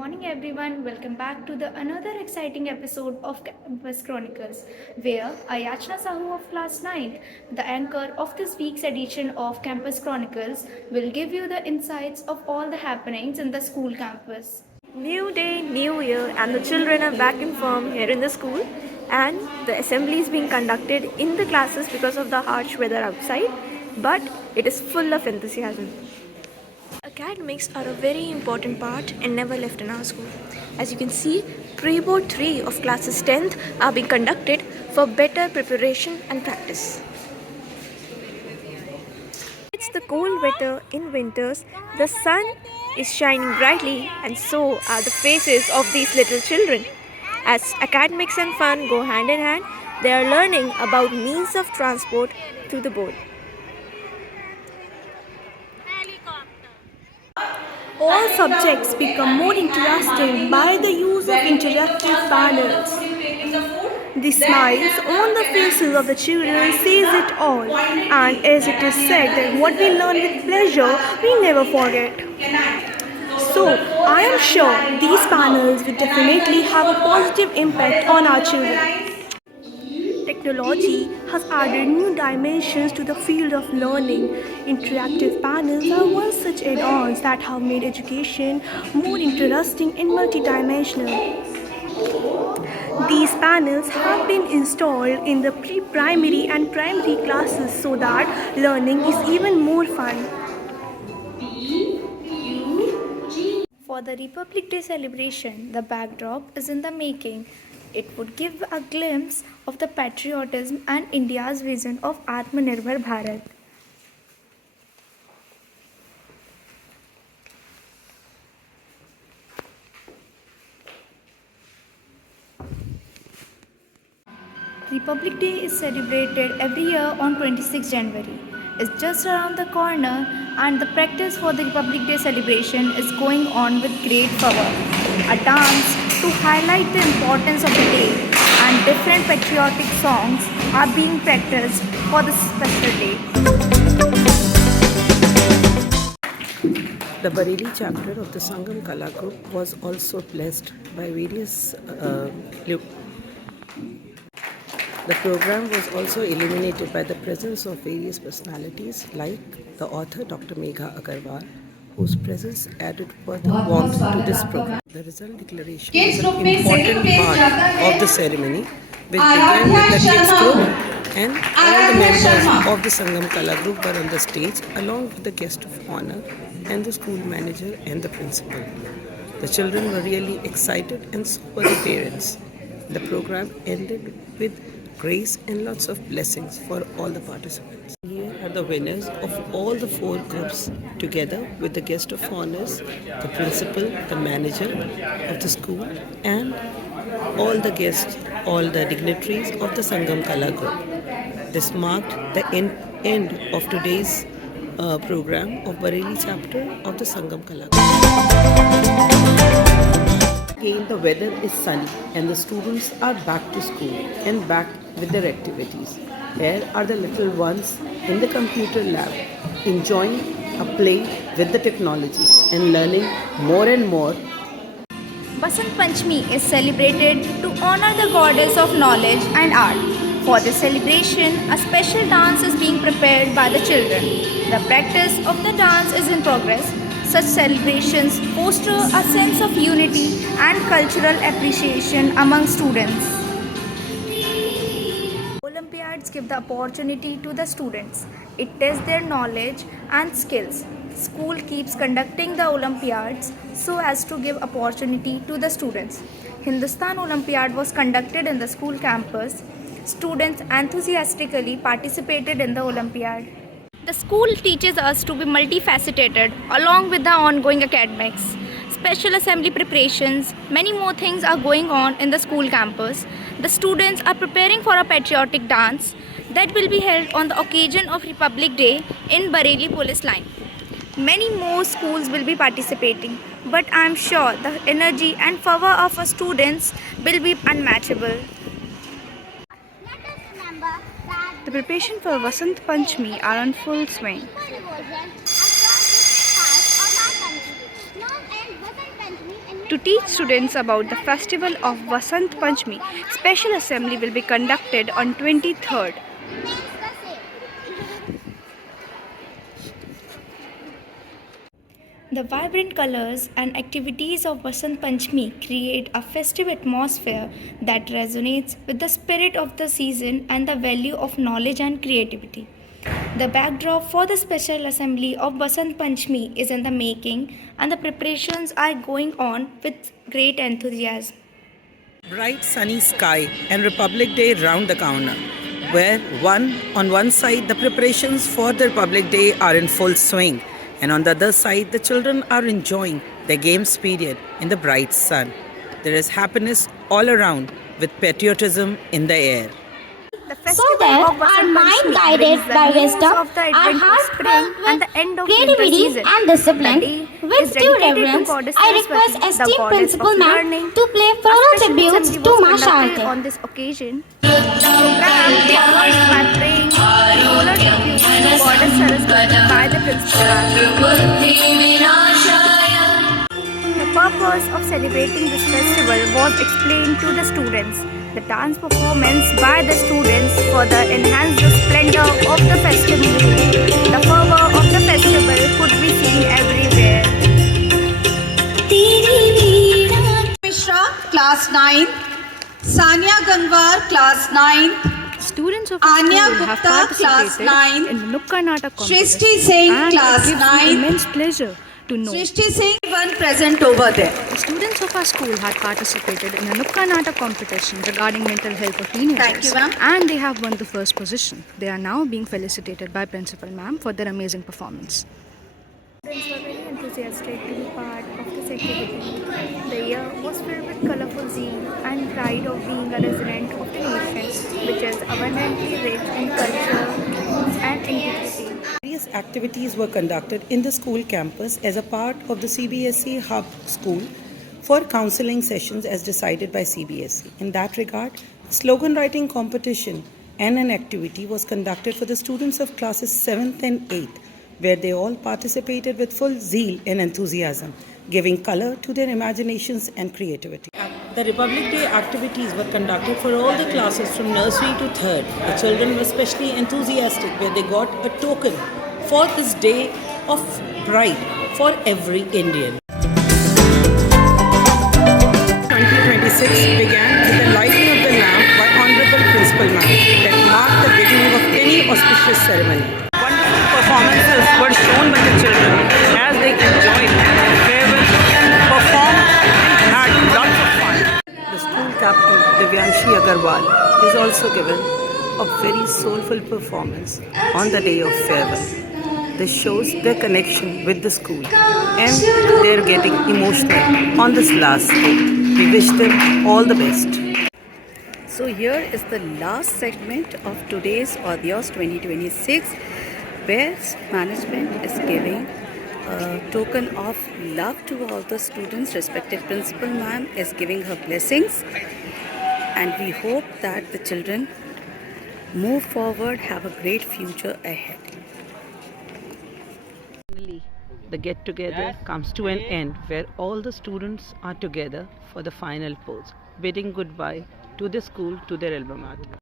morning, everyone. Welcome back to the another exciting episode of Campus Chronicles, where Ayachna Sahu of Class 9, the anchor of this week's edition of Campus Chronicles, will give you the insights of all the happenings in the school campus. New day, new year, and the children are back in form here in the school. And the assembly is being conducted in the classes because of the harsh weather outside, but it is full of enthusiasm. Academics are a very important part and never left in our school. As you can see, pre-board 3 of classes 10th are being conducted for better preparation and practice. It's the cold weather in winters, the sun is shining brightly, and so are the faces of these little children. As academics and fun go hand in hand, they are learning about means of transport through the board. All subjects become more interesting by the use of interactive panels. The smiles on the faces of the children says it all, and as it is said that what we learn with pleasure, we never forget. So, I am sure these panels will definitely have a positive impact on our children. Technology has added new dimensions to the field of learning. Interactive panels are one such add-ons that have made education more interesting and multidimensional. These panels have been installed in the pre-primary and primary classes so that learning is even more fun. For the Republic Day celebration, the backdrop is in the making. It would give a glimpse of the patriotism and India's vision of Atmanirbhar Bharat. Republic Day is celebrated every year on 26 January. It's just around the corner, and the practice for the Republic Day celebration is going on with great fervor. A dance to highlight the importance of the day and different patriotic songs are being practiced for this special day. The Bareilly chapter of the Sangam Kala Group was also blessed by various. The program was also illuminated by the presence of various personalities like the author Dr. Megha Agarwal, whose presence added further warmth to this program. The result declaration is an important part of the ceremony, which began with the kids group, and all the members of the Sangam Kala group were on the stage along with the guest of honor and the school manager and the principal. The children were really excited and so were the parents. The program ended with grace and lots of blessings for all the participants. Here are the winners of all the 4 groups together with the guest of honors, the principal, the manager of the school, and all the guests, all the dignitaries of the Sangam Kala group. This marked the end of today's program of Bareilly chapter of the Sangam Kala group. Again, the weather is sunny and the students are back to school and back with their activities. Here are the little ones in the computer lab enjoying a play with the technology and learning more and more. Basant Panchami is celebrated to honor the goddess of knowledge and art. For this celebration, a special dance is being prepared by the children. The practice of the dance is in progress. Such celebrations foster a sense of unity and cultural appreciation among students. Olympiads give the opportunity to the students. It tests their knowledge and skills. School keeps conducting the Olympiads so as to give opportunity to the students. Hindustan Olympiad was conducted in the school campus. Students enthusiastically participated in the Olympiad. The school teaches us to be multifaceted along with the ongoing academics. Special assembly preparations, many more things are going on in the school campus. The students are preparing for a patriotic dance that will be held on the occasion of Republic Day in Bareilly Police Line. Many more schools will be participating, but I am sure the energy and fervor of our students will be unmatchable. The preparation for Vasant Panchami are on full swing. Across different parts of our country. Now ends Vasant Panchami in To teach students about the festival of Vasant Panchami, special assembly will be conducted on 23rd. The vibrant colors and activities of Vasant Panchami create a festive atmosphere that resonates with the spirit of the season and the value of knowledge and creativity. The backdrop for the special assembly of Vasant Panchami is in the making, and the preparations are going on with great enthusiasm. Bright sunny sky and Republic Day round the corner, where on one side the preparations for the Republic Day are in full swing, and on the other side the children are enjoying their games period in the bright sun. There is happiness all around with patriotism in the air. The So that our mind guided by wisdom, our heart filled with creativity and discipline. With due reverence, I request esteemed Principal Ma'am to play floral tributes to Ma Sharda. On this occasion, the program begins by praying floral tributes to Goddess Saraswati by the Principal Ma'am. The purpose of celebrating this festival was explained to the students. The dance performance by the students further enhanced the splendor of the festive mood. The fervor of the festival could be seen everywhere. Mishra, class 9, Sania Ganwar, class 9, Students of Anya school have Gupta, class participated 9, in the Nukka Nata competition, Shrishti Singh, and class it gives 9. me immense pleasure to know Shrishti Singh, one present over there. the students of our school had participated in a Nukka Nata competition regarding mental health of teenagers. Thank you, ma'am. And they have won the first position. They are now being felicitated by Principal Ma'am for their amazing performance. Students were very enthusiastic to be part of this activity. The year was filled with colorful zeal and pride of being a resident of the nation, which is abundantly rich in culture and integrity. Various activities were conducted in the school campus as a part of the CBSE Hub School for counseling sessions as decided by CBSE. In that regard, slogan writing competition and an activity was conducted for the students of classes 7th and 8th, where they all participated with full zeal and enthusiasm, giving color to their imaginations and creativity. The Republic Day activities were conducted for all the classes from nursery to 3rd. The children were especially enthusiastic where they got a token for this day of pride for every Indian. 2026 began with the lighting of the lamp by Honorable Principal Ma'am that marked the beginning of any auspicious ceremony. Wonderful performances were shown by the children as they enjoyed farewell, performed and had lots of fun. The school captain Divyanshi Agarwal is also given a very soulful performance on the day of farewell. This shows their connection with the school and they're getting emotional on this last day. We wish them all the best. So here is the last segment of today's Audios 2026, where management is giving a token of love to all the students. Respected Principal Ma'am is giving her blessings, and we hope that the children move forward, have a great future ahead. Finally, the get-together comes to an end where all the students are together for the final pose, bidding goodbye to the school, to their alma mater.